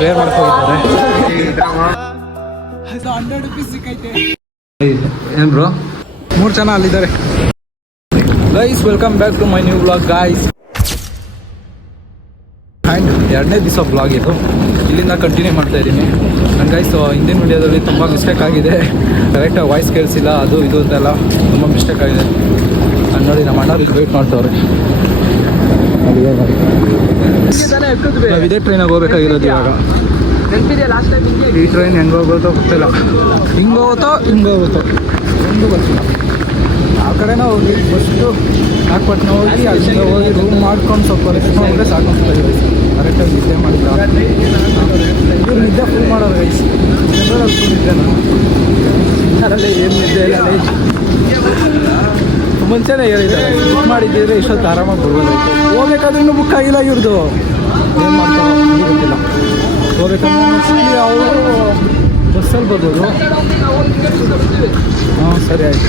ಬೇರೆ ಮಾಡ್ಕೊಂಡಿದ್ದಾರೆ. ಏನ್ ಬ್ರೋ 3 ಜನ ಅಲ್ಲಿದ್ದಾರೆ. Guys welcome back to my new blog guys. And 2ನೇ ದಿವಸ ಬ್ಲಾಗ್ ಇದು. ಇಲ್ಲಿಂದ ಕಂಟಿನ್ಯೂ ಮಾಡ್ತಾ ಇದ್ದೀನಿ. ಆ್ಯಂಡ್ ಗೈಸ್ ಹಿಂದಿನ ವಿಡಿಯೋದಲ್ಲಿ ತುಂಬ ಮಿಸ್ಟೇಕ್ ಆಗಿದೆ. ಕರೆಕ್ಟಾಗಿ ವಾಯ್ಸ್ ಕೇಳಿಸಿಲ್ಲ, ಅದು ಇದು ಅಂತೆಲ್ಲ ತುಂಬ ಮಿಸ್ಟೇಕ್ ಆಗಿದೆ. ನಾನು ನೋಡಿ ನಮ್ಮ ಅಣ್ಣ ವೆಯ್ಟ್ ಮಾಡ್ತವ್ರೆ. ನಾವು ಇದೇ ಟ್ರೈನಾಗಿ ಹೋಗ್ಬೇಕಾಗಿರೋದು ಇವಾಗ. ಈ ಟ್ರೈನ್ ಹೆಂಗೆ ಹೋಗುತ್ತೋ ಗೊತ್ತಿಲ್ಲ. ಹಿಂಗೆ ಹೋಗುತ್ತೋ ಒಂದು ಗೊತ್ತಿಲ್ಲ. ಆ ಕಡೆನ ಹೋಗಿ ಬಸ್ಸು ನಾಗಪಟ್ಟಣ ಹೋಗಿ ಅಲ್ಲಿಂದ ಹೋಗಿ ರೂಮ್ ಮಾಡ್ಕೊಂಡು ಸ್ವಲ್ಪ ರೆಸ್ಟ್ ಮಾಡಿದ್ರೆ ಸಾಕು ಅನ್ಸ್ತಾ. ಕರೆಕ್ಟಾಗಿ ನಿದ್ದೆ ಮಾಡಿಲ್ಲ. ಇವ್ರು ನಿದ್ದೆ ಫುಲ್ ಮಾಡೋರು ಗೈಸ್. ಜನರಲ್ಲಿ ಫುಲ್ ನಿದ್ದೆ. ಅದರಲ್ಲೇ ಏನು ನಿದ್ದೆ ಇಲ್ಲ. ಮುಂಚೆನೇ ಹೇಳಿದ್ದಾರೆ ಬುಕ್ ಮಾಡಿದ್ದಿದ್ರೆ ಇಷ್ಟೊತ್ತು ಆರಾಮಾಗಿ ಬರ್ಬೋದಾಯ್ತು. ಹೋಗ್ಬೇಕಾದ್ರೂ ಬುಕ್ ಆಗಿಲ್ಲ ಇವ್ರದ್ದು. ಏನು ಮಾಡ್ತಾರೋ ಗೊತ್ತಿಲ್ಲ. ಹೋಗ್ಬೇಕಂದ್ರೆ ಅವರು ಬಸ್ಸಲ್ಲಿ ಬರ್ಬೋದು. ಹಾಂ ಸರಿ ಆಯಿತು.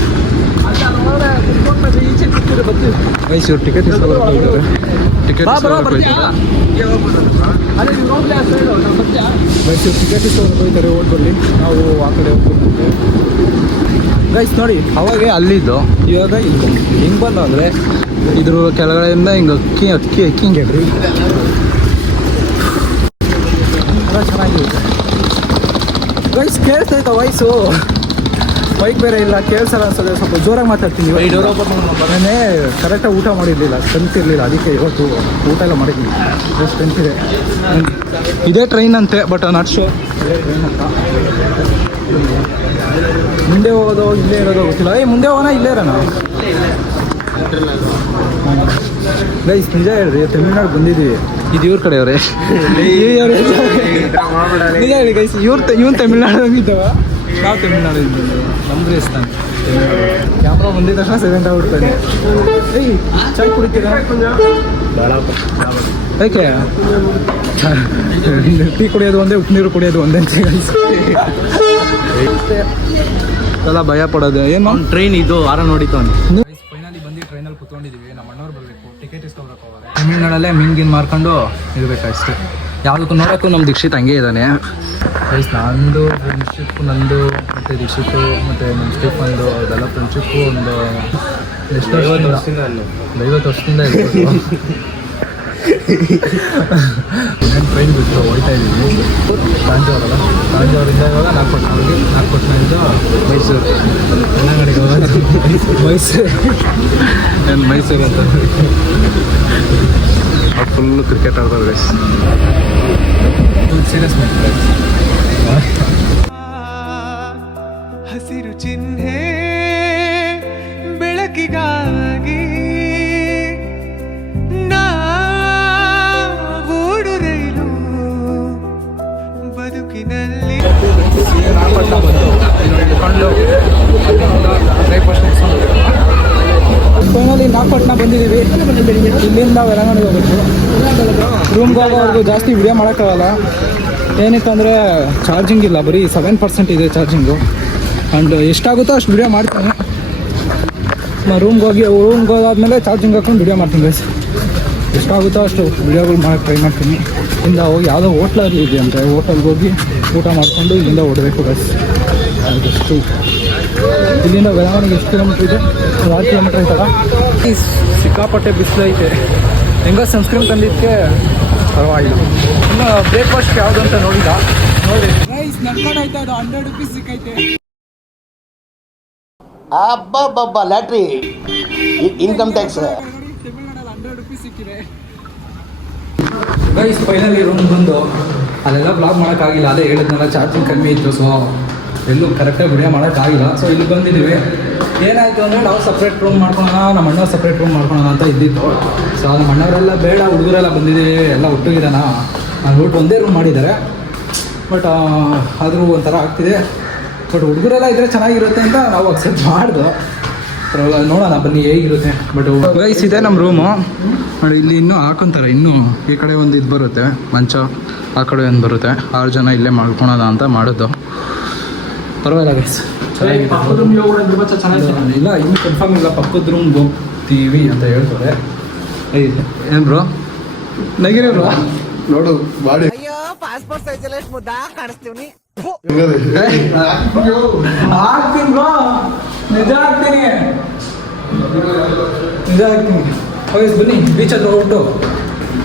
ಮೈಸೂರು ಟಿಕೆಟ್ ಇಸ್ಕೊಳ್ತಾರೆ. ಟಿಕೆಟ್ ಮೈಸೂರು ಟಿಕೆಟ್ ಇಸ್ಕೊಳ್ತಾರೆ. ಹೋಗ್ಬರ್ಲಿ, ನಾವು ಆ ಕಡೆ ಹೋಗ್ಬಿಟ್ಟು ಗೈಸ್ ನೋಡಿ. ಅವಾಗ ಅಲ್ಲಿದ್ದು ಇವಾಗ ಇಲ್ಲಿ ಹಿಂಗೆ ಬಂದು ಅಂದರೆ ಇದ್ರ ಕೆಳಗಡೆಯಿಂದ ಹಿಂಗೆ ಅಕ್ಕಿ ಹಿಂಗೆ ಹೇಳ್ರಿ ಚೆನ್ನಾಗಿರುತ್ತೆ ಗೈಸ್. ಕೇಳಿಸ್ತೈತ ವಾಯ್ಸು? ಬೈಕ್ ಬೇರೆ ಇಲ್ಲ, ಕೇಳಿಸಲ್ಲ ಅನ್ಸೋದೆ. ಸ್ವಲ್ಪ ಜೋರಾಗಿ ಮಾತಾಡ್ತೀನಿ. ಮನೆ ಕರೆಕ್ಟಾಗಿ ಊಟ ಮಾಡಿರಲಿಲ್ಲ, ಸ್ಟ್ರೆಂತ್ ಇರಲಿಲ್ಲ. ಅದಕ್ಕೆ ಇವತ್ತು ಊಟ ಎಲ್ಲ ಮಾಡಿದ್ದೀನಿ. ಸ್ಟ್ರೆಂತ್ ಇದೆ. ಇದೇ ಟ್ರೈನ್ ಅಂತೆ, ಬಟ್ ನಾಟ್ ಶೋರ್ ಇದೇ ಟ್ರೈನ್ ಅಂತ. ಮುಂದೆ ಹೋಗೋದು ಇಲ್ಲೇ ಇರೋದು ಗೊತ್ತಿಲ್ಲ. ಮುಂದೆ ಹೋಗೋಣ ಇಲ್ಲೇ ಇರೋಣ ಗೈಸ್. ನಿಜ ಹೇಳ್ರಿ, ತಮಿಳ್ನಾಡು ಬಂದಿದ್ದೀವಿ. ಇದು ಇವ್ರ ಕಡೆಯವ್ರೆ. ನಿಜ ಹೇಳಿ ಗೈಸ್, ಇವನು ತಮಿಳ್ನಾಡು ಇದ್ದಾವ, ನಾವು ತಮಿಳ್ನಾಡು ಇದ್ದೀವಿ. ನಮ್ದು ದೇವಸ್ಥಾನ ಕ್ಯಾಮ್ರಾ ಬಂದಿದ ತಕ್ಷಣ ಸೈಲೆಂಟ್ ಆಗ್ಬಿಡ್ತಾನೆ. ಏಯ್ ಚಾಯ್ ಕುಡಿತೀರಾ? ಯಾಕೆ ಟೀ ಕುಡಿಯೋದು ಒಂದೇ, ಉಪ್ಪು ಕುಡಿಯೋದು ಒಂದೇ ಗೈಸ್. ಎಲ್ಲ ಭಯ ಪಡೋದು ಏನು. ಟ್ರೈನ್ ಇದು ವಾರ ನೋಡಿತಾನೆ. ಫೈನಲಿ ಬಂದು ಟ್ರೈನಲ್ಲಿ ಕುತ್ಕೊಂಡಿದ್ದೀವಿ. ನಮ್ಮ ಅಣ್ಣವ್ರು ಬರಬೇಕು, ಟಿಕೆಟ್ ಇಸ್ಕೊಬೇಕು. ಅವರೇ ತಮಿಳ್ನಾಡಲ್ಲೇ ಮೀನ್ಗಿನ್ ಮಾರ್ಕೊಂಡು ಇರಬೇಕು ಅಷ್ಟೇ. ಯಾವುದಕ್ಕೂ ನೋಡೋಕ್ಕೂ ನಮ್ಮ ದೀಕ್ಷಿತ್ ಹಂಗೆ ಇದ್ದಾನೆ ಗೈಸ್. ನಂದು ಫ್ರೆಂಡ್ಶಿಪ್, ನಂದು ಮತ್ತು ದೀಕ್ಷಿತ್ತು ಮತ್ತು ನಮ್ಮ ಸ್ಟೀಫನ್ದು ಅದೆಲ್ಲ ಫ್ರೆಂಡ್ಶಿಪ್ಪು ಒಂದು ಎಷ್ಟು 50 ವರ್ಷದಿಂದ ಇರ್ಬೋದು. ಇನ್ನೊಂದು ಟ್ರೈನ್ ಬಿಟ್ಟು ಹೋಗ್ತಾ ಇದ್ದೀವಿ. ತಾಂಜಾವರಲ್ಲ, ತಾಂಜಾವರಿಂದ ಇವಾಗ ನಾಗಪಟ್ಟಣದಿಂದ ಮೈಸೂರು. ಎಲ್ಲ ಕಡೆಗೆ ಹೋಗೋದು ಮೈಸೂರು ಅಂತ. ಫುಲ್ಲು ಕ್ರಿಕೆಟ್ ಆಡ್ತಾರೆ ಗೈಸ್. ಸೀರಿಯಸ್ ಮಾಡ್ತಾರೆ. ಹಸಿರು ಚಿಹ್ನೆ ಬೆಳಕಿಗಾಗಿ ನಾವೋಡು ರೈಲು ಬದುಕಿನಲ್ಲಿ. ನಾಗಪಟ್ಟಣ ಬಂದು ಕೊಂಡು ಫೈನಲಿ ನಾಗಪಟ್ಟಣ ಬಂದಿದ್ದೀವಿ. ಇಲ್ಲಿಂದ ವೆಲಂಗಣಿಗೆ ಹೋಗ್ಬೇಕು. ರೂಮ್ಗೆ ಹೋಗೋವರೆಗೂ ಜಾಸ್ತಿ ವಿಡಿಯೋ ಮಾಡೋಕ್ಕಾಗಲ್ಲ. ಏನಕ್ಕೆ ಅಂದರೆ ಚಾರ್ಜಿಂಗ್ ಇಲ್ಲ, ಬರೀ 7% ಇದೆ ಚಾರ್ಜಿಂಗು. ಆ್ಯಂಡ್ ಎಷ್ಟಾಗುತ್ತೋ ಅಷ್ಟು ವಿಡಿಯೋ ಮಾಡ್ತೀನಿ. ರೂಮ್ಗೆ ಹೋದಾದ್ಮೇಲೆ ಚಾರ್ಜಿಂಗ್ ಹಾಕೊಂಡು ವಿಡಿಯೋ ಮಾಡ್ತೀನಿ ಗೈಸ್. ಎಷ್ಟಾಗುತ್ತೋ ಅಷ್ಟು ವಿಡಿಯೋಗಳು ಮಾಡೋಕ್ಕೆ ಟ್ರೈ ಮಾಡ್ತೀನಿ. ಇಲ್ಲಿಂದ ಹೋಗಿ ಯಾವುದೋ ಹೋಟ್ಲಲ್ಲಿ ಇದೆ ಅಂತೆ, ಹೋಟೆಲ್ಗೆ ಹೋಗಿ ಊಟ ಮಾಡಿಕೊಂಡು ಇಲ್ಲಿಂದ ಹೊಡಬೇಕು ಗೈಸ್. ಅದಷ್ಟು ಇಲ್ಲಿಂದ ವೆಲಂಗಣಿಗೆ ಎಷ್ಟು ಕಿಲೋಮೀಟ್ರ್ ಇದೆ? 6 ಕಿಲೋಮೀಟ್ರ್ ಐತಲ್ಲ. ಸಿಕ್ಕಾಪಟ್ಟೆ ಬಿಸಿಲೈತೆ. ಹೆಂಗೋ ಸನ್ಸ್ಕ್ರೀನ್ ತಂದಿದ್ದಕ್ಕೆ ಪರವಾಗಿಲ್ಲ. ಇನ್ನು ಬ್ರೇಕ್ಫಾಸ್ಟ್ ಯಾವುದು ಅಂತ ನೋಡಿಲ್ಲ. ನೋಡಿ ರೈಸ್ ನಡ್ಕೊಂಡು ಆಯ್ತಾ, ಅದು 100 ರೂಪೀಸ್ ಸಿಕ್ಕೈತೆ. ಅಬ್ಬಬ್ಬಬ್ಬ ಲ್ಯಾಟ್ರಿ ಇನ್ಕಮ್ ಟ್ಯಾಕ್ಸ್. ತಮಿಳ್ನಾಡಲ್ಲಿ 100 ರೂಪೀಸ್ ಸಿಕ್ಕಿದೆ ಗೈಸ್. ಫೈನಲಿ ರೂಮ್ ಬಂದು ಅಲ್ಲೆಲ್ಲ ಬ್ಲಾಗ್ ಮಾಡೋಕ್ಕಾಗಿಲ್ಲ. ಅದೇ ಹೇಳಿದ್ನಲ್ಲ, ಚಾರ್ಜಿಂಗ್ ಕಮ್ಮಿ ಇತ್ತು. ಸೊ ಎಲ್ಲೂ ಕರೆಕ್ಟಾಗಿ ವಿಡಿಯೋ ಮಾಡೋಕ್ಕಾಗಿಲ್ಲ. ಸೊ ಇಲ್ಲಿ ಬಂದಿದ್ದೀವಿ. ಏನಾಯಿತು ಅಂದರೆ ನಾವು ಸಪ್ರೇಟ್ ರೂಮ್ ಮಾಡ್ಕೊಳ್ಳೋಣ, ನಮ್ಮ ಅಣ್ಣ ಸಪ್ರೇಟ್ ರೂಮ್ ಮಾಡ್ಕೊಳ್ಳೋಣ ಅಂತ ಇದ್ದಿತ್ತು. ಸೊ ನಮ್ಮ ಅಣ್ಣವರೆಲ್ಲ ಬೇಡ, ಹುಡುಗರೆಲ್ಲ ಬಂದಿದ್ದೀವಿ, ಎಲ್ಲ ಒಟ್ಟಿಗಿರೋಣ. ನಾನು ಒಂದೇ ರೂಮ್ ಮಾಡಿದ್ದಾರೆ. ಬಟ್ ಆದರೂ ಒಂಥರ ಆಗ್ತಿದೆ. ಬಟ್ ಹುಡುಗರೆಲ್ಲ ಇದ್ದರೆ ಚೆನ್ನಾಗಿರುತ್ತೆ ಅಂತ ನಾವು ಅಕ್ಸೆಪ್ಟ್ ಮಾಡ್ದು. ನೋಡೋಣ ಬನ್ನಿ ಹೇಗಿರುತ್ತೆ. ಬಟ್ ಗೈಸ್ ಇದೆ ನಮ್ಮ ರೂಮು ನೋಡಿ. ಇಲ್ಲಿ ಇನ್ನೂ ಹಾಕೊಂತಾರೆ. ಇನ್ನೂ ಈ ಕಡೆ ಒಂದು ಇದು ಬರುತ್ತೆ ಮಂಚ, ಆ ಕಡೆ ಒಂದು ಬರುತ್ತೆ. 6 ಜನ ಇಲ್ಲೇ ಮಾಡ್ಕೊಳೋಣ ಅಂತ ಮಾಡೋದು. ಪರವಾಗಿಲ್ಲ ಗೈಸ್, ಇಲ್ಲ ಇನ್ನು ಕನ್ಫರ್ಮ್ ಇಲ್ಲ. ಪಕ್ಕದ ರೂಮ್ಗೆ ಹೋಗ್ತೀವಿ ಅಂತ ಹೇಳ್ತಾರೆ. ಏನು ಬ್ರೋ ನಗಿರಿ ಬ್ರೋ? ನೋಡು ಮಾಡಿ. ಪಾಸ್ಪೋರ್ಟ್ ಸೈಜ್ ಎಷ್ಟು ಮುದ್ದಾ ಕಾಣಿಸ್ತೀವಿ. ಆಗ್ತೀನಿ ಬಾ, ನಿಜ ಆಗ್ತೀನಿ, ನಿಜ ಆಗ್ತೀನಿ. ಹೋಗಿ ಬನ್ನಿ, ಬೀಚ್ ಹತ್ರ ಹೋಗ್ಬಿಟ್ಟು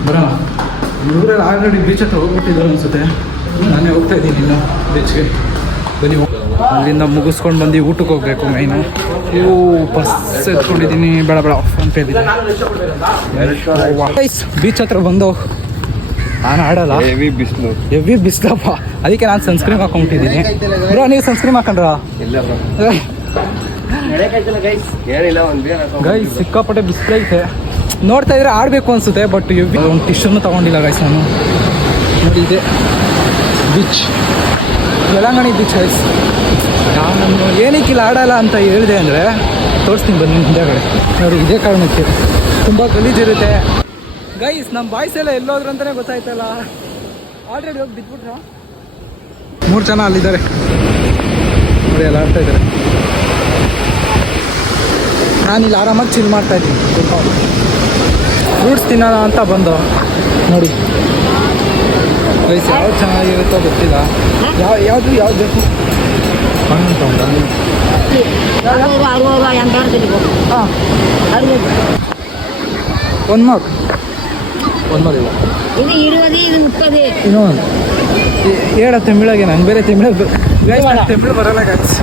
ಬರೋಣ. ಇವರೆಲ್ಲ ಆಲ್ರೆಡಿ ಬೀಚ್ ಹತ್ರ ಹೋಗ್ಬಿಟ್ಟಿದ್ರು ಅನಿಸುತ್ತೆ. ನಾನೇ ಹೋಗ್ತಾ ಇದ್ದೀನಿ ಇನ್ನು ಬೀಚ್ಗೆ. ಬನ್ನಿ, ಅಲ್ಲಿಂದ ಮುಗಿಸ್ಕೊಂಡು ಬಂದು ಊಟಕ್ಕೆ ಹೋಗ್ಬೇಕು. ಮೈನು ಇವು ಬಸ್ ಎತ್ಕೊಂಡಿದ್ದೀನಿ, ಬೇಡ ಬೇಡ ಫೋನ್ಪೇಲಿ. ಬೀಚ್ ಹತ್ರ ಬಂದು ನಾನು ಆಡಲ್ಲ, ಹೆವಿ ಬಿಸಿಲಪ್ಪ. ಅದಕ್ಕೆ ನಾನು ಸನ್ಸ್ಕ್ರೀಮ್ ಹಾಕೊಂಡ್ಬಿಟ್ಟಿದ್ದೀನಿ. ಬ್ರೋ, ನೀವು ಸನ್ಸ್ಕ್ರೀಮ್ ಹಾಕೊಂಡ್ರ? ಗೈಸ್ ಸಿಕ್ಕಾಪಟ್ಟೆ ಬಿಸಿಲೈತೆ. ನೋಡ್ತಾ ಇದ್ರೆ ಆಡಬೇಕು ಅನ್ಸುತ್ತೆ, ಬಟ್ ಒಂದು ಟಿಶ್ಯೂನು ತೊಗೊಂಡಿಲ್ಲ ಗೈಸ್ ನಾನು. ನೋಡಿ, ಇದೆ ಬೀಚ್, ಯಲಂಗಣಿ ಬೀಚ್ ಗೈಸ್. ನಾನು ಏನಕ್ಕಿಲ್ಲ ಆಡಲ್ಲ ಅಂತ ಹೇಳಿದೆ ಅಂದರೆ ತೋರಿಸ್ತೀನಿ ಬನ್ನಿ ಹಿಂದೆಗಡೆ. ನೋಡಿ, ಇದೇ ಕಾರಣಕ್ಕೆ ತುಂಬ ಗಲೀಜಿರುತ್ತೆ ಗೈಸ್. ನಮ್ಮ ಬಾಯ್ಸ್ ಎಲ್ಲ ಎಲ್ಲೋದ್ರು ಅಂತಲೇ ಗೊತ್ತಾಯ್ತಲ್ಲ. ಆಲ್ರೆಡಿ ಹೋಗಿ ಬಿದ್ಬಿಟ್ರ. 3 ಜನ ಅಲ್ಲಿದ್ದಾರೆ ನೋಡಿ, ಎಲ್ಲ ಆಡ್ತಾ ಇದ್ದಾರೆ. ನಾನಿಲ್ಲಿ ಆರಾಮಾಗಿ ಚಿಲ್ ಮಾಡ್ತಾ ಇದ್ದೀನಿ. ಫ್ರೂಟ್ಸ್ ತಿನ್ನೋಣ ಅಂತ ಬಂದು ನೋಡಿ ಗೈಸ್. ಯಾವ್ದು ಚೆನ್ನಾಗಿರುತ್ತೋ ಗೊತ್ತಿಲ್ಲ. ಯಾವುದು ಬೇಕು ಹಣ್ಣು ತಗೊಂಡ. ಹಾಂ, 1 ಮಾರ್ಕ್ ಇಲ್ಲ. இது 20 இது 30. ಇನ್ನೊಂದು ಹೇಳ ತಮಿಳಾಗೆ, ನಂಗೆ ಬೇರೆ ತಮಿಳ್ ತಮಿಳು ಬರಲ್ಲ ಗೈಸ್.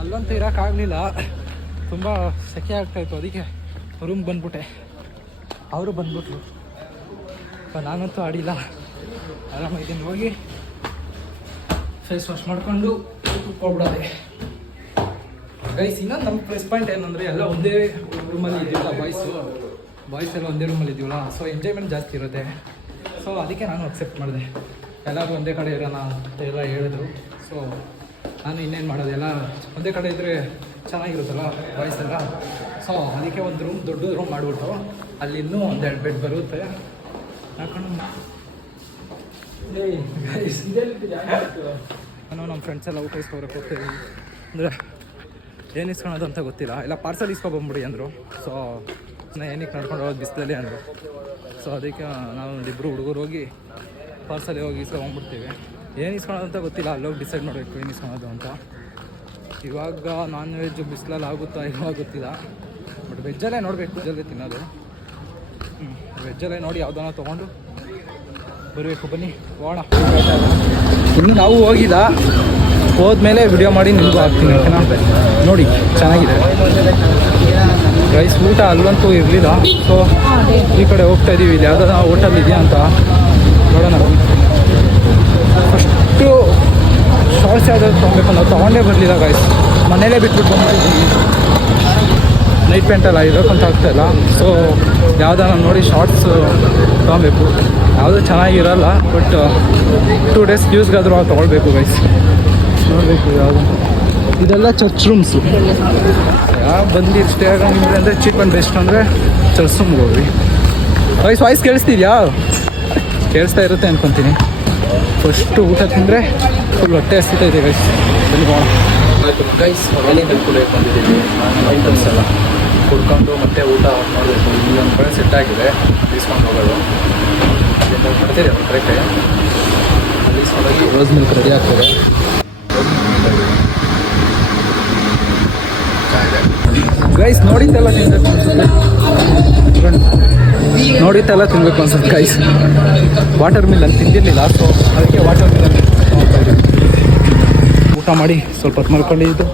ಅಲ್ಲಂತೂ ಇರೋಕ್ಕಾಗಲಿಲ್ಲ, ತುಂಬ ಸೆಕೆ ಆಗ್ತಾಯಿತ್ತು. ಅದಕ್ಕೆ ರೂಮ್ ಬಂದ್ಬಿಟ್ಟೆ. ಅವರು ಬಂದ್ಬಿಟ್ರು. ನಾನಂತೂ ಆಡಿಲ್ಲ, ಆರಾಮಾಗಿದ್ದೀನಿ. ಹೋಗಿ ಫೇಸ್ ವಾಶ್ ಮಾಡಿಕೊಂಡು ಹೋಗ್ಬಿಡೋದೆ ಗೈಸ್. ಇನ್ನೊಂದು ನಮ್ಮ ಪ್ಲಸ್ ಪಾಯಿಂಟ್ ಏನಂದರೆ ಎಲ್ಲ ಒಂದೇ ರೂಮಲ್ಲಿ ಇದೀವಲ್ಲ, ಬಾಯ್ಸ್ ಎಲ್ಲ ಒಂದೇ ರೂಮಲ್ಲಿ ಇದೀವಲ್ಲ, ಸೊ ಎಂಜಾಯ್ಮೆಂಟ್ ಜಾಸ್ತಿ ಇರುತ್ತೆ. ಸೊ ಅದಕ್ಕೆ ನಾನು ಅಕ್ಸೆಪ್ಟ್ ಮಾಡಿದೆ. ಎಲ್ಲರೂ ಒಂದೇ ಕಡೆ ಇರೋಣ ಅಂತ ಎಲ್ಲ ಹೇಳಿದ್ರು. ಸೊ ನಾನು ಇನ್ನೇನು ಮಾಡೋದು, ಎಲ್ಲ ಒಂದೇ ಕಡೆ ಇದ್ದರೆ ಚೆನ್ನಾಗಿರುತ್ತಲ್ಲ ಬಾಯ್ಸ್ ಎಲ್ಲ. ಸೊ ಅದಕ್ಕೆ ಒಂದು ರೂಮ್, ದೊಡ್ಡ ರೂಮ್ ಮಾಡಿಬಿಟ್ಟು ಅಲ್ಲಿ ಇನ್ನೂ 1-2 ಬೆಡ್ ಬರುತ್ತೆ ಹಾಕೊಂಡು. ನಾನು ನಮ್ಮ ಫ್ರೆಂಡ್ಸ್ ಎಲ್ಲ ಊಟ ಇಸ್ಕೊಬರಕ್ಕೆ ಹೋಗ್ತೀವಿ. ಅಂದರೆ ಏನು ಇಸ್ಕೊಳೋದು ಅಂತ ಗೊತ್ತಿಲ್ಲ. ಎಲ್ಲ ಪಾರ್ಸಲ್ ಇಸ್ಕೊಬಂಬಿಡಿ ಅಂದರು. ಸೊ ನಾನು ಏನಕ್ಕೆ ನಡ್ಕೊಂಡು ಹೋಗೋದು ಬಿಸಿಲಲ್ಲಿ ಅಂದರು. ಸೊ ಅದಕ್ಕೆ ನಾವು ಒಂದಿಬ್ಬರು ಹುಡುಗರು ಹೋಗಿ ಪಾರ್ಸಲ್ಲಿ ಹೋಗಿ ಇಸ್ಕೊಂಡ್ಬಿಡ್ತೀವಿ. ಏನು ಇಸ್ಕೊಳೋದು ಅಂತ ಗೊತ್ತಿಲ್ಲ, ಅಲ್ಲೋಗಿ ಡಿಸೈಡ್ ಮಾಡಬೇಕು ಏನು ಇಸ್ಕೊಳೋದು ಅಂತ. ಇವಾಗ ನಾನ್ ವೆಜ್ ಬಿಸಿಲಲ್ಲಿ ಆಗುತ್ತಾ ಇವಾಗ ಗೊತ್ತಿಲ್ಲ, ಬಟ್ ವೆಜ್ಜಲ್ಲೇ ನೋಡಬೇಕು, ವೆಜ್ಜಲ್ಲೇ ತಿನ್ನೋದು. ವೆಜ್ಜಲ್ಲೇ ನೋಡಿ ಯಾವುದನ್ನ ತೊಗೊಂಡು ಬರಬೇಕು. ಬನ್ನಿ ಹೋಗೋಣ. ಇನ್ನು ನಾವು ಹೋಗಿಲ್ಲ, ಹೋದ್ಮೇಲೆ ವಿಡಿಯೋ ಮಾಡಿ ನಿಮಗೂ ಹಾಕ್ತೀನಿ. ಓಕೆನಾ? ನೋಡಿ ಚೆನ್ನಾಗಿದೆ ರೈಸ್. ಊಟ ಅಲ್ಲಂತೂ ಇರಲಿಲ್ಲ. ಸೊ ಈ ಕಡೆ ಹೋಗ್ತಾ ಇದ್ದೀವಿ. ಇಲ್ಲಿ ಯಾವುದಾದ್ರು ಹೋಟೆಲ್ ಇದೆಯಾ ಅಂತ ನೋಡೋಣ. ಫಸ್ಟು ಶಾರ್ಟ್ಸ್ ಯಾವ್ದಾದ್ರು ತೊಗೊಬೇಕು, ನಾವು ತೊಗೊಂಡೇ ಬರಲಿಲ್ಲ ಗೈಸ್. ಮನೇಲೇ ಬಿಟ್ಬಿಟ್ಟು ಬಂದ್ಬಿಟ್ಟಿದ್ದೀವಿ. ನೈಟ್ ಪ್ಯಾಂಟೆಲ್ಲ ಇರೋಕ್ಕಂತ ಆಗ್ತಾಯಿಲ್ಲ. ಸೊ ಯಾವುದಾದ್ರು ನೋಡಿ ಶಾರ್ಟ್ಸ್ ತೊಗೊಬೇಕು. ಯಾವುದೂ ಚೆನ್ನಾಗಿರಲ್ಲ, ಬಟ್ 2 ಡೇಸ್ ಯೂಸ್ಗಾದರೂ ನಾವು ತೊಗೊಳ್ಬೇಕು ಗೈಸ್. ನೋಡಬೇಕು ಯಾವುದು. ಇದೆಲ್ಲ ಚರ್ಚ್ ರೂಮ್ಸು. ಯಾವ ಬಂದು ಸ್ಟೇ ಆಗಂಗಿದ್ರೆ ಅಂದರೆ ಚೀಪ್ ಆ್ಯಂಡ್ ಬೆಸ್ಟ್ ಅಂದರೆ ಚರ್ಚ್ ರೂಮ್ಗೆ ಹೋಗ್ರಿ. ವಾಯ್ಸ್ ಕೇಳಿಸ್ತಿದ್ಯಾ? ಕೇಳಿಸ್ತಾ ಇರುತ್ತೆ ಅಂದ್ಕೊತೀನಿ. ಫಸ್ಟು ಊಟ ತಿಂದರೆ ಫುಲ್ ಹೊಟ್ಟೆ ಹಸಿತೈತೆ ಗೈಸ್. ಬನ್ನಿ ಹೋಗೋಣ. ಆಯಿತು ಗೈಸ್, ಮನೇಲಿ ಕಲ್ತ್ಕೊಳ್ಳಿ ಬಂದಿದ್ದೀವಿ. ಐಟಮ್ಸ್ ಎಲ್ಲ ಕುಡ್ಕೊಂಡು ಮತ್ತೆ ಊಟ ಮಾಡಬೇಕು. ಇಲ್ಲೊಂದು ಕಡೆ ಸೆಟ್ ಆಗಿದೆ, ಇಸ್ಕೊಂಡು ಹೋಗೋದು. ಅಲ್ಲಿಂದ ಮಾಡ್ತೀರಿ ಅವ್ರು ಕರೆಕ್ಟೇ. ಅಲ್ಲಿ ಇಸ್ಕೊಂಡೋಗಿ ರೋಸ್ ಮಿಲ್ಕ್ ರೆಡಿ ಆಗ್ತದೆ. ಗೈಸ್ ನೋಡಿದ್ದೆಲ್ಲ ತಿನ್ಬೇಕು ಅನ್ಸುತ್ತೆ. ನೋಡಿದ್ದೆಲ್ಲ ತಿನ್ಬೇಕು ಅನ್ಸುತ್ತೆ ಗೈಸ್. ವಾಟರ್ ಮಿಲನ್ ತಿಂದಿರಲಿಲ್ಲ, ಸೊ ಅದಕ್ಕೆ ವಾಟರ್ ಮಿಲನ್ ಊಟ ಮಾಡಿ ಸ್ವಲ್ಪ ಹೊತ್ತು ಮಲ್ಕೊಂಡಿದ್ದು.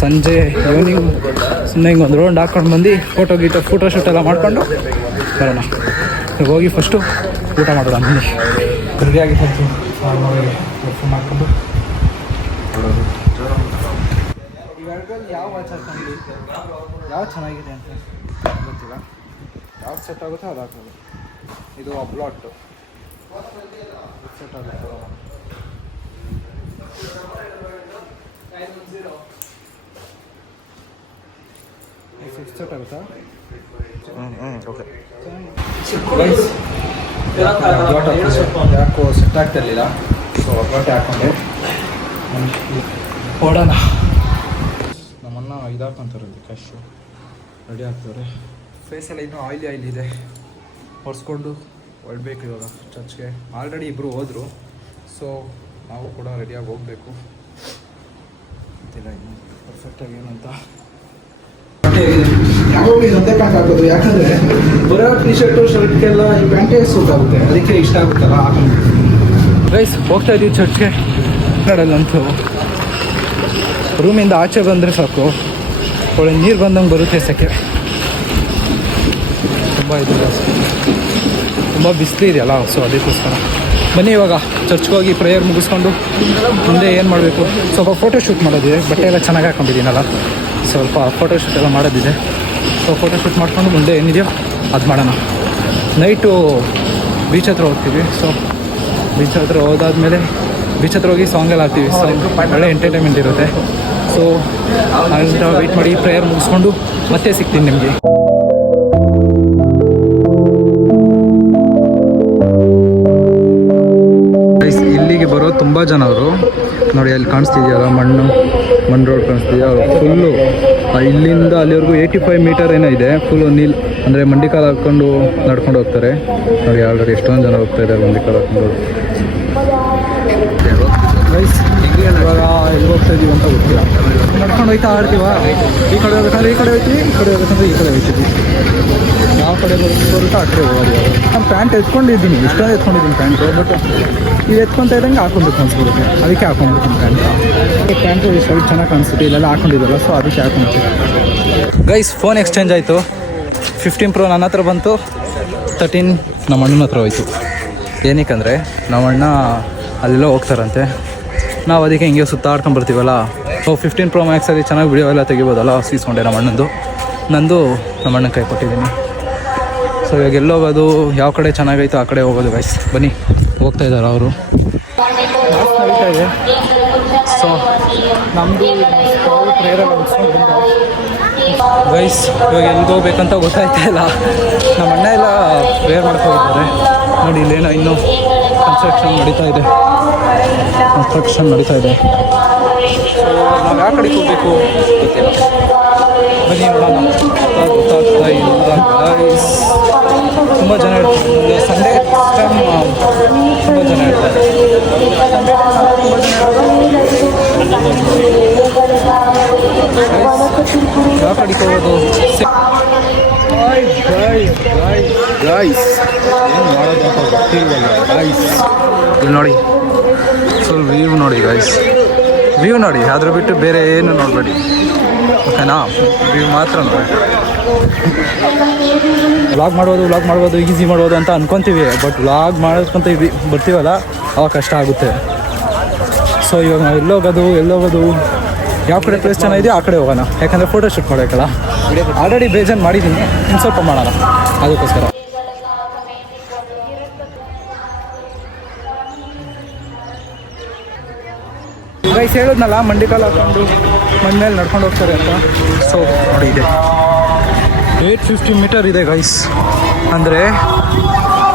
ಸಂಜೆ ಈವ್ನಿಂಗ್ ಸುಮ್ಮನೆ ಹಿಂಗೆ ಒಂದು ರೌಂಡ್ ಹಾಕ್ಕೊಂಡು ಬಂದು ಫೋಟೋ ಶೂಟ್ ಎಲ್ಲ ಮಾಡಿಕೊಂಡು ಬರೋಣ. ಹೋಗಿ ಫಸ್ಟು ಊಟ ಮಾಡೋಣ. ಬನ್ನಿ, ರೆಡಿಯಾಗಿ ಹೋಗ್ತೀನಿ. ಮಾಡಿಕೊಂಡು ಇವೆರಡರಲ್ಲಿ ಯಾವ ವಾಚ್ ಹಾಕೊಂಡು ಯಾವ ಚೆನ್ನಾಗಿದೆ ಅಂತ ಗೊತ್ತಿಲ್ಲ. ಯಾವ್ದು ಸೆಟ್ ಆಗುತ್ತೋ ಅದು ಹಾಕೋದು. ಇದು ಅಬ್ಲಾಟ್ ಸೆಟ್ ಆಗುತ್ತೆ. ಸೆಟ್ ಆಗುತ್ತಾ? ಓಕೆ. ಯಾಕೋ ಸೆಟ್ ಆಗ್ತಾ ಇರಲಿಲ್ಲ, ಸೊ ಹೊರಗಡೆ ಹಾಕ್ಕೊಂಡೆ ಓಡೋಣ. ನಮ್ಮನ್ನ ಇದಾಕೊಂತಾರೆ ಕ್ಯಾಶು ರೆಡಿ ಆಗ್ತವ್ರೆ. ಫೇಸೆಲ್ಲ ಇನ್ನೂ ಆಯಿಲಿ ಇದೆ. ಒರೆಸ್ಕೊಂಡು ಹೊರಡ್ಬೇಕು ಇವಾಗ ಚರ್ಚ್ಗೆ. ಆಲ್ರೆಡಿ ಇಬ್ಬರು ಹೋದರು, ಸೊ ನಾವು ಕೂಡ ರೆಡಿಯಾಗಿ ಹೋಗಬೇಕು. ಗೊತ್ತಿಲ್ಲ ಇನ್ನು ಪರ್ಫೆಕ್ಟಾಗಿ ಏನಂತ. ಯಾವಾಗಲೂ ಇದೊಂದೇ ಪ್ಯಾಂಟ್ ಹಾಕೋದು, ಯಾಕಂದರೆ ಬರೋ ಟಿ ಶರ್ಟು ಶರ್ಟ್ಗೆಲ್ಲ ಈ ಪ್ಯಾಂಟೇ ಸೂಟ್ ಆಗುತ್ತೆ, ಅದಕ್ಕೆ ಇಷ್ಟ ಆಗುತ್ತಲ್ಲ ಹಾಕೊಂಡು. ಗೈಸ್ ಹೋಗ್ತಾ ಇದ್ದೀವಿ ಚರ್ಚ್ಗೆ. ಕನ್ನಡಲ್ಲಂತೂ ರೂಮಿಂದ ಆಚೆ ಬಂದರೆ ಸಾಕು ಒಳ್ಳೆ ನೀರು ಬಂದಂಗೆ ಬರುತ್ತೆ ಸೆಕೆ. ತುಂಬ ತುಂಬ ಬಿಸಿಲು ಇದೆಯಲ್ಲ, ಸೊ ಅದಕ್ಕೋಸ್ಕರ ಬನ್ನಿ ಇವಾಗ ಚರ್ಚ್ಗೆ ಹೋಗಿ ಪ್ರೇಯರ್ ಮುಗಿಸ್ಕೊಂಡು ಮುಂದೆ ಏನು ಮಾಡಬೇಕು. ಸ್ವಲ್ಪ ಫೋಟೋಶೂಟ್ ಮಾಡೋದಿದೆ, ಬಟ್ಟೆ ಎಲ್ಲ ಚೆನ್ನಾಗಿ ಹಾಕೊಂಡಿದ್ದೀನಲ್ಲ, ಸ್ವಲ್ಪ ಫೋಟೋಶೂಟ್ ಎಲ್ಲ ಮಾಡೋದಿದೆ. ಸೊ ಫೋಟೋಶೂಟ್ ಮಾಡ್ಕೊಂಡು ಮುಂದೆ ಏನಿದೆಯೋ ಅದು ಮಾಡೋಣ. ನೈಟು ಬೀಚ್ ಹತ್ರ ಹೋಗ್ತೀವಿ. ಸೊ ಬೀಚ್ ಹತ್ರ ಹೋದಾದ್ಮೇಲೆ ಬೀಚ್ ಹತ್ರ ಹೋಗಿ ಸಾಂಗೆಲ್ಲ ಹಾಕ್ತೀವಿ. ಒಳ್ಳೆ ಎಂಟರ್ಟೈನ್ಮೆಂಟ್ ಇರುತ್ತೆ. ಸೊ ಅಂತ ವೆಯ್ಟ್ ಮಾಡಿ ಪ್ರೇಯರ್ ಮುಗಿಸ್ಕೊಂಡು ಮತ್ತೆ ಸಿಗ್ತೀನಿ ನಿಮಗೆ. ಇಲ್ಲಿಗೆ ಬರೋ ತುಂಬ ಜನ ಅವರು ನೋಡಿ, ಅಲ್ಲಿ ಕಾಣಿಸ್ತಿದೆಯಲ್ಲ ಮಣ್ಣು ರೋಡ್ ಕಾಣಿಸ್ತಿದೆಯಾ, ಫುಲ್ಲು ಇಲ್ಲಿಂದ ಅಲ್ಲಿವರೆಗೂ 85 ಮೀಟರ್ ಏನೋ ಇದೆ. ಫುಲ್ಲು ಅಂದರೆ ಮಂಡಿಕಾಲು ಹಾಕ್ಕೊಂಡು ನಡ್ಕೊಂಡು ಹೋಗ್ತಾರೆ ನೋಡಿ. ಆಲ್ರೆಡಿ ಎಷ್ಟೊಂದು ಜನ ಹೋಗ್ತಾ ಇದ್ದಾರೆ ಮಂಡಿಕಾಲು ಹಾಕ್ಕೊಂಡು. ರೈಸ್ ಇವಾಗ ಎಲ್ಲಿ ಹೋಗ್ತಾ ಇದೀವಿ ಅಂತ ಗೊತ್ತಿಲ್ಲ. ನಡ್ಕೊಂಡು ಹೋಯ್ತಾ ಆಡ್ತೀವ, ಈ ಕಡೆ ಹೋಗ್ಬೇಕಂದ್ರೆ ಈ ಕಡೆ ಹೋಗ್ತೀವಿ, ಈ ಕಡೆ ಹೋಗ್ಬೇಕಂದ್ರೆ ಈ ಕಡೆ ಹೋಗ್ತೀವಿ. ಯಾವ ಕಡೆ ಬರುತ್ತಾ ಆ ಕಡೆ ಹೋಗೋದು. ನಾನು ಪ್ಯಾಂಟ್ ಎತ್ಕೊಂಡಿದ್ದೀನಿ, ಇಷ್ಟೊಂದು ಎತ್ಕೊಂಡಿದ್ದೀನಿ ಪ್ಯಾಂಟು. ಬಟ್ ಈಗ ಎತ್ಕೊತಾ ಇದ್ದಂಗೆ ಹಾಕೊಬೇಕು ಅನ್ಸ್ಬಿಡುತ್ತೆ, ಅದಕ್ಕೆ ಹಾಕೊಂಡ್ಬಿಡ್ತೀನಿ ಪ್ಯಾಂಟು. ಸ್ವಲ್ಪ ಚೆನ್ನಾಗಿ ಕಾಣಿಸುತ್ತೆ, ಇಲ್ಲೆಲ್ಲ ಹಾಕೊಂಡಿದ್ದಲ್ಲ, ಸೊ ಅದಕ್ಕೆ ಹಾಕೊಂಡ್ಬಿಡ್ತೀನಿ. ಗೈಸ್ ಫೋನ್ ಎಕ್ಸ್ಚೇಂಜ್ ಆಯಿತು. 15 Pro ನನ್ನ ಹತ್ರ ಬಂತು, 13 ನಮ್ಮ ಅಣ್ಣನ ಹತ್ರ ಹೋಯ್ತು. ಏನಕ್ಕಂದರೆ ನಮ್ಮಣ್ಣ ಅಲ್ಲೆಲ್ಲ ಹೋಗ್ತಾರಂತೆ, ನಾವು ಅದಕ್ಕೆ ಹಿಂಗೆ ಸುತ್ತಾಡ್ಕೊಂಡ್ಬರ್ತೀವಲ್ಲ. ಸೊ 15 Pro Maxಲ್ಲಿ ಚೆನ್ನಾಗಿ ವಿಡಿಯೋ ಎಲ್ಲ ತೆಗಿಬೋದಲ್ಲ, ಸೀಸ್ಕೊಂಡೆ ನಮ್ಮ ಅಣ್ಣಂದು. ನಂದು ನಮ್ಮ ಅಣ್ಣನ ಕೈ ಕೊಟ್ಟಿದ್ದೀನಿ. ಸೊ ಇವಾಗ ಎಲ್ಲೋಗೋದು, ಯಾವ ಕಡೆ ಚೆನ್ನಾಗೈತೋ ಆ ಕಡೆ ಹೋಗೋದು. ಗೈಸ್ ಬನ್ನಿ, ಹೋಗ್ತಾ ಇದ್ದಾರೆ ಅವರು. ನಡೀತಾ ಇದೆ. ಸೊ ನಮ್ಮದು ಪ್ರೇಯರ್ ಮುಗಿಸ್ಕೊಂಡು ಬಂದು ಗೈಸ್ ಇವಾಗ ಎಲ್ಲಿಗೆ ಹೋಗ್ಬೇಕಂತ ಗೊತ್ತಾಯ್ತಾ ಇಲ್ಲ. ನಮ್ಮ ಅಣ್ಣ ಎಲ್ಲ ಪ್ರೇಯರ್ ಮಾಡ್ಕೊಂಡಿದ್ದಾರೆ ನೋಡಿ. ಇಲ್ಲೇನೋ ಇನ್ನೂ ಕನ್ಸ್ಟ್ರಕ್ಷನ್ ನಡೀತಾ ಇದೆ. ಸೊ ನಾವು ಯಾವ ಕಡೆಗೆ ಹೋಗಬೇಕು ಗೊತ್ತಿಲ್ಲ. ಬನ್ನಿ ನೋಡೋಣ, ಗೊತ್ತಾಗ್ತಾ ಇಲ್ಲ ಗೈಸ್. ತುಂಬ ಜನ ಇರ್ತಾರೆ ಸಂಡೇ ಟೈಮ್, ತುಂಬ ಜನ ಇರ್ತಾರೆ. ಯಾವ ಕಡೆಗೆ ಹೋಗೋದು? ಗೈಸ್ ಏನು ಮಾಡೋದು ಅಂತ ಗೊತ್ತಿಲ್ವಲ್ಲ ಗೈಸ್. ಇಲ್ಲಿ ನೋಡಿ, ಫುಲ್ ವ್ಯೂ ನೋಡಿ ಗೈಸ್, ವ್ಯೂ ನೋಡಿ, ಅದ್ರ ಬಿಟ್ಟು ಬೇರೆ ಏನು ನೋಡಬೇಡಿ, ಓಕೆನಾ? ವ್ಯೂ ಮಾತ್ರ ನೋಡಿ. ವ್ಲಾಗ್ ಮಾಡ್ಬೋದು ಈಸಿ ಮಾಡ್ಬೋದು ಅಂತ ಅನ್ಕೊತೀವಿ, ಬಟ್ ವ್ಲಾಗ್ ಮಾಡೋದಕ್ಕಂತ ಬರ್ತೀವಲ್ಲ ಅವಾಗ ಕಷ್ಟ ಆಗುತ್ತೆ. ಸೊ ಇವಾಗ ನಾವು ಎಲ್ಲೋಗೋದು ಯಾವ ಕಡೆ ಪ್ಲೇಸ್ ಚೆನ್ನಾಗಿದೆಯೋ ಆ ಕಡೆ ಹೋಗೋಣ, ಯಾಕಂದರೆ ಫೋಟೋ ಶೂಟ್ ಮಾಡಬೇಕಲ್ಲ. ಆಲ್ರೆಡಿ ಬೇಜಾನ್ ಮಾಡಿದ್ದೀನಿ, ಇನ್ನು ಸ್ವಲ್ಪ ಮಾಡೋಣ ಅದಕ್ಕೋಸ್ಕರ. ಗೈಸ್ ಹೇಳಿದ್ನಲ್ಲ ಮಂಡಿಕಾಲು ಹಾಕೊಂಡು ಮಣ್ಣಲ್ಲಿ ನಡ್ಕೊಂಡು ಹೋಗ್ತಾರೆ ಅಂತ. ಸೊ ನೋಡಿ, ಇದೆ 850 ಮೀಟರ್ ಇದೆ ಗೈಸ್. ಅಂದರೆ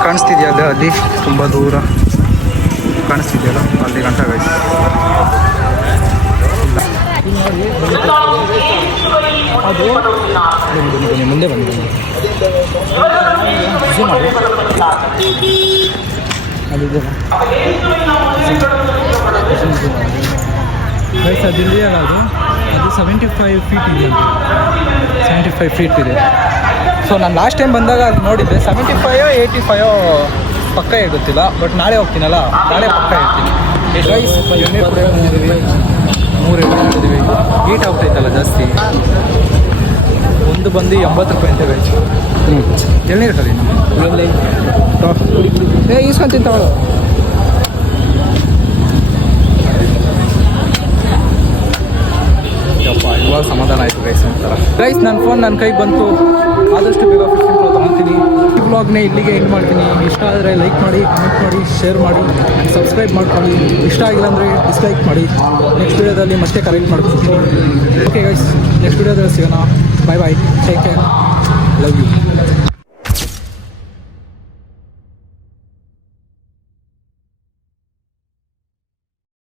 ಕಾಣಿಸ್ತಿದೆಯಲ್ಲ ಅಲ್ಲಿ ತುಂಬ ದೂರ ಕಾಣಿಸ್ತಿದೆಯಲ್ಲ ಅಲ್ಲಿ ಗಂಟ ಗೈಸ್. ಅದು ಬನ್ನಿ ಮುಂದೆ ಬನ್ನಿ ಮಾಡಿ ಅಲ್ಲಿದೆ ಗೈಸ್. ಅದಿದೆಯಲ್ಲ ಅದು 75 ಫೀಟ್ ಇದೆ, 75 ಫೀಟ್ ಇದೆ. ಸೊ ನಾನು ಲಾಸ್ಟ್ ಟೈಮ್ ಬಂದಾಗ ಅದು ನೋಡಿದ್ದೆ 75 85 ಪಕ್ಕ ಗೊತ್ತಿಲ್ಲ, ಬಟ್ ನಾಳೆ ಹೋಗ್ತೀನಲ್ಲ, ನಾಳೆ ಪಕ್ಕ ಇರ್ತೀನಿ. ಗೈಸ್ ಎಣ್ಣೆ ಕೂಡ ಬಂದಿದ್ದೀವಿ, 3 ಎಣ್ಣೆ ಮಾಡಿದ್ದೀವಿ. ಹೀಟ್ ಆಗ್ತೈತಲ್ಲ ಜಾಸ್ತಿ. ಒಂದು ಬಂದು 80 ರೂಪಾಯಿ ಅಂತ ಗೈಸ್. ಎಳ್ನೀರು ಕಲಿ ಈಸ್ಕೊಂತೀನಿ ತಗೊಳ್ಳೋ. ಇವಾಗ ಸಮಾಧಾನ ಆಯಿತು ಗೈಸ್ ಅಂತಾರ. ಗೈಸ್ ನನ್ನ ಫೋನ್ ನನ್ನ ಕೈಗೆ ಬಂತು, ಆದಷ್ಟು ಬೇಗ 15 Pro ತೊಗೊತೀನಿ. ಈ ಬ್ಲಾಗ್ನೇ ಇಲ್ಲಿಗೆ ಎಂಡ್ ಮಾಡ್ತೀನಿ. ಇಷ್ಟ ಆದರೆ ಲೈಕ್ ಮಾಡಿ, ಕಮೆಂಟ್ ಮಾಡಿ, ಶೇರ್ ಮಾಡಿ, ಸಬ್ಸ್ಕ್ರೈಬ್ ಮಾಡ್ಕೊಳ್ಳಿ. ಇಷ್ಟ ಆಗಿಲ್ಲ ಅಂದರೆ ಡಿಸ್ಲೈಕ್ ಮಾಡಿ. ನೆಕ್ಸ್ಟ್ ವೀಡಿಯೋದಲ್ಲಿ ಮತ್ತೆ ಕರೆಕ್ಟ್ ಮಾಡ್ತೀನಿ. ಓಕೆ ಗೈಸ್, ನೆಕ್ಸ್ಟ್ ವೀಡಿಯೋದಲ್ಲಿ ಸಿಗೋಣ. ಬಾಯ್ ಬಾಯ್, ಟೇಕ್ ಕೇರ್, ಲವ್ ಯು.